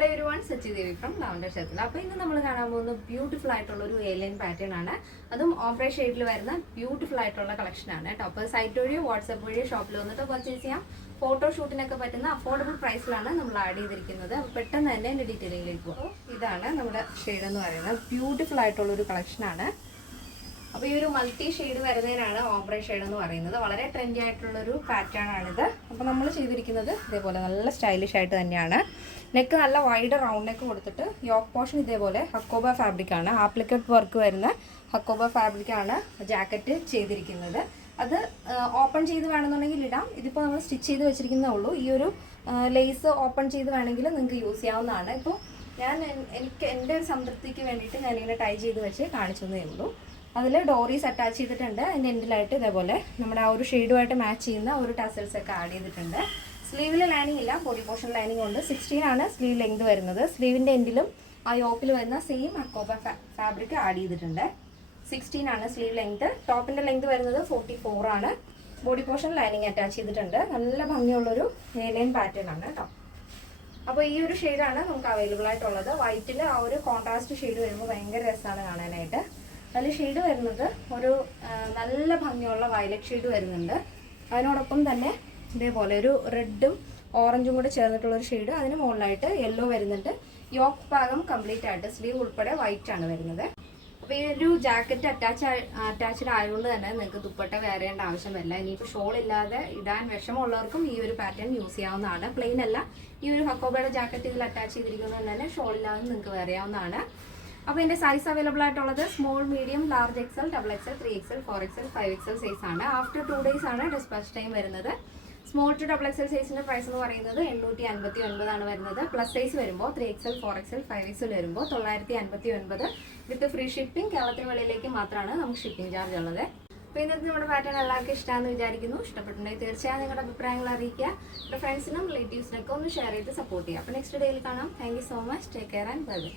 Hello everyone, Sachi Devi from Lavender Shatila. അപ്പോൾ ഇന്ന് നമ്മൾ കാണാൻ പോകുന്ന ബ്യൂട്ടിഫുൾ ആയിട്ടുള്ള ഒരു ഏലിയൻ പാറ്റേൺ ആണ്. അതും ഓംബ്രെ ഷെയ്ഡിൽ വരുന്ന ബ്യൂട്ടിഫുൾ ആയിട്ടുള്ള കളക്ഷൻ ആണ് കേട്ടോ. അപ്പോൾ സൈറ്റ് വഴിയോ വാട്സ്ആപ്പ് വഴിയോ ഷോപ്പിൽ വന്നിട്ട് പർച്ചേസ് ചെയ്യാം. ഫോട്ടോഷൂട്ടിനൊക്കെ പറ്റുന്ന അഫോർഡബിൾ പ്രൈസിലാണ് നമ്മൾ ആഡ് ചെയ്തിരിക്കുന്നത്. അപ്പോൾ പെട്ടെന്ന് തന്നെ എൻ്റെ ഡീറ്റെയിലിംഗിലേക്ക് പോകും. ഇതാണ് നമ്മുടെ ഷെയ്ഡ് എന്ന് പറയുന്നത്. ബ്യൂട്ടിഫുൾ ആയിട്ടുള്ള ഒരു കളക്ഷൻ ആണ്. അപ്പോൾ ഈ ഒരു മൾട്ടി ഷെയ്ഡ് വരുന്നതിനാണ് ഓംബ്രെ ഷെയ്ഡ് എന്ന് പറയുന്നത്. വളരെ ട്രെൻഡി ആയിട്ടുള്ളൊരു പാറ്റേൺ ആണിത്. അപ്പോൾ നമ്മൾ ചെയ്തിരിക്കുന്നത് ഇതേപോലെ നല്ല സ്റ്റൈലിഷ് ആയിട്ട് തന്നെയാണ്. നെക്ക് നല്ല വൈഡ് റൗണ്ട് നെക്ക് കൊടുത്തിട്ട് യോക്ക് പോർഷൻ ഇതേപോലെ ഹക്കോബ ഫാബ്രിക് ആണ്. ആപ്ലിക്കറ്റ് വർക്ക് വരുന്ന ഹക്കോബ ഫാബ്രിക് ആണ് ജാക്കറ്റ് ചെയ്തിരിക്കുന്നത്. അത് ഓപ്പൺ ചെയ്ത് വേണമെന്നുണ്ടെങ്കിൽ ഇടാം. ഇതിപ്പോൾ നമ്മൾ സ്റ്റിച്ച് ചെയ്ത് വെച്ചിരിക്കുന്നേ ഉള്ളൂ. ഈ ഒരു ലേസ് ഓപ്പൺ ചെയ്ത് വേണമെങ്കിൽ നിങ്ങൾക്ക് യൂസ് ചെയ്യാവുന്നതാണ്. ഇപ്പോൾ എൻ്റെ ഒരു സംതൃപ്തിക്ക് വേണ്ടിയിട്ട് ഞാനിങ്ങനെ ടൈ ചെയ്ത് വെച്ച് കാണിച്ചതേ ഉള്ളൂ. അതിൽ ഡോറീസ് അറ്റാച്ച് ചെയ്തിട്ടുണ്ട്. അതിൻ്റെ എൻഡിലായിട്ട് ഇതേപോലെ നമ്മുടെ ആ ഒരു ഷെയ്ഡുമായിട്ട് മാച്ച് ചെയ്യുന്ന ഒരു ടസൽസ് ഒക്കെ ആഡ് ചെയ്തിട്ടുണ്ട്. സ്ലീവിൽ ലൈനിങ് ഇല്ല, ബോഡി പോർഷൻ ലൈനിങ് ഉണ്ട്. 16 ആണ് സ്ലീവ് ലെങ്ത് വരുന്നത്. സ്ലീവിൻ്റെ എൻഡിലും ആ യോക്കിൽ വരുന്ന സെയിം അക്കോബ ഫാബ്രിക് ആഡ് ചെയ്തിട്ടുണ്ട്. 16 ആണ് സ്ലീവ് ലെങ്ത്. ടോപ്പിൻ്റെ ലെങ്ത് വരുന്നത് 44 ആണ്. ബോഡി പോർഷൻ ലൈനിങ് അറ്റാച്ച് ചെയ്തിട്ടുണ്ട്. നല്ല ഭംഗിയുള്ളൊരു ഏലിയൻ പാറ്റേൺ ആണ് കേട്ടോ. അപ്പോൾ ഈ ഒരു ഷെയ്ഡാണ് നമുക്ക് അവൈലബിൾ ആയിട്ടുള്ളത്. വൈറ്റിൽ ആ ഒരു കോൺട്രാസ്റ്റ് ഷെയ്ഡ് വരുമ്പോൾ ഭയങ്കര രസമാണ് കാണാനായിട്ട്. അതിൽ ഷെയ്ഡ് വരുന്നത് ഒരു നല്ല ഭംഗിയുള്ള വയലറ്റ് ഷെയ്ഡ് വരുന്നുണ്ട്. അതിനോടൊപ്പം തന്നെ ഇതേപോലെ ഒരു റെഡും ഓറഞ്ചും കൂടെ ചേർന്നിട്ടുള്ളൊരു ഷെയ്ഡ്. അതിന് മുകളിലായിട്ട് യെല്ലോ വരുന്നുണ്ട്. യോക്ക് ഭാഗം കംപ്ലീറ്റ് ആയിട്ട് സ്ലീവ് ഉൾപ്പെടെ വൈറ്റ് ആണ് വരുന്നത്. അപ്പോൾ ഈ ഒരു ജാക്കറ്റ് അറ്റാച്ച്ഡ് ആയതുകൊണ്ട് തന്നെ നിങ്ങൾക്ക് ദുപ്പട്ട വെയർ ചെയ്യേണ്ട ആവശ്യം വരില്ല. ഇനിയിപ്പോൾ ഷോൾ ഇല്ലാതെ ഇടാൻ വിഷമമുള്ളവർക്കും ഈ ഒരു പാറ്റേൺ യൂസ് ചെയ്യാവുന്നതാണ്. പ്ലെയിൻ അല്ല, ഈ ഒരു ഹക്കോബയുടെ ജാക്കറ്റ് ഇതിൽ അറ്റാച്ച് ചെയ്തിരിക്കുന്നത് തന്നെ ഷോൾ ഇല്ലാതെ നിങ്ങൾക്ക് വെയർ ചെയ്യാവുന്നതാണ്. അപ്പോൾ ഇതിൻ്റെ സൈസ് അവൈലബിൾ ആയിട്ടുള്ളത് small, medium, large XL, double XL, 3XL, 4XL, 5XL size ആണ്. ആഫ്റ്റർ 2 days ആണ് ഡിസ്പാച്ച് ടൈം വരുന്നത്. സ്മോൾ ടു ഡബിൾ എക്സൽ സൈസിൻ്റെ പ്രൈസ് എന്ന് പറയുന്നത് 859 ആണ് വരുന്നത്. പ്ലസ് സൈസ് വരുമ്പോൾ 3XL, 4XL, 5XL വരുമ്പോൾ 959 വിത്ത് ഫ്രീ ഷിപ്പിംഗ്. കേരളത്തിന് വെളിയിലേക്ക് മാത്രമാണ് നമുക്ക് ഷിപ്പിംഗ് ചാർജ് ഉള്ളത്. അപ്പോൾ ഇന്നത്തെ നമ്മുടെ പാറ്റേൺ എല്ലാവർക്കും ഇഷ്ടമാണെന്ന് വിചാരിക്കുന്നു. ഇഷ്ടപ്പെട്ടിട്ടുണ്ടെങ്കിൽ തീർച്ചയായും നിങ്ങളുടെ അഭിപ്രായങ്ങൾ അറിയിക്കുക. ഫ്രണ്ട്സിനും റിലേറ്റീവ്സിനൊക്കെ ഒന്ന് ഷെയർ ചെയ്ത് സപ്പോർട്ട് ചെയ്യുക. അപ്പോൾ നെക്സ്റ്റ് ഡേയിൽ കാണാം. Thank you so much. Take care and bye bye.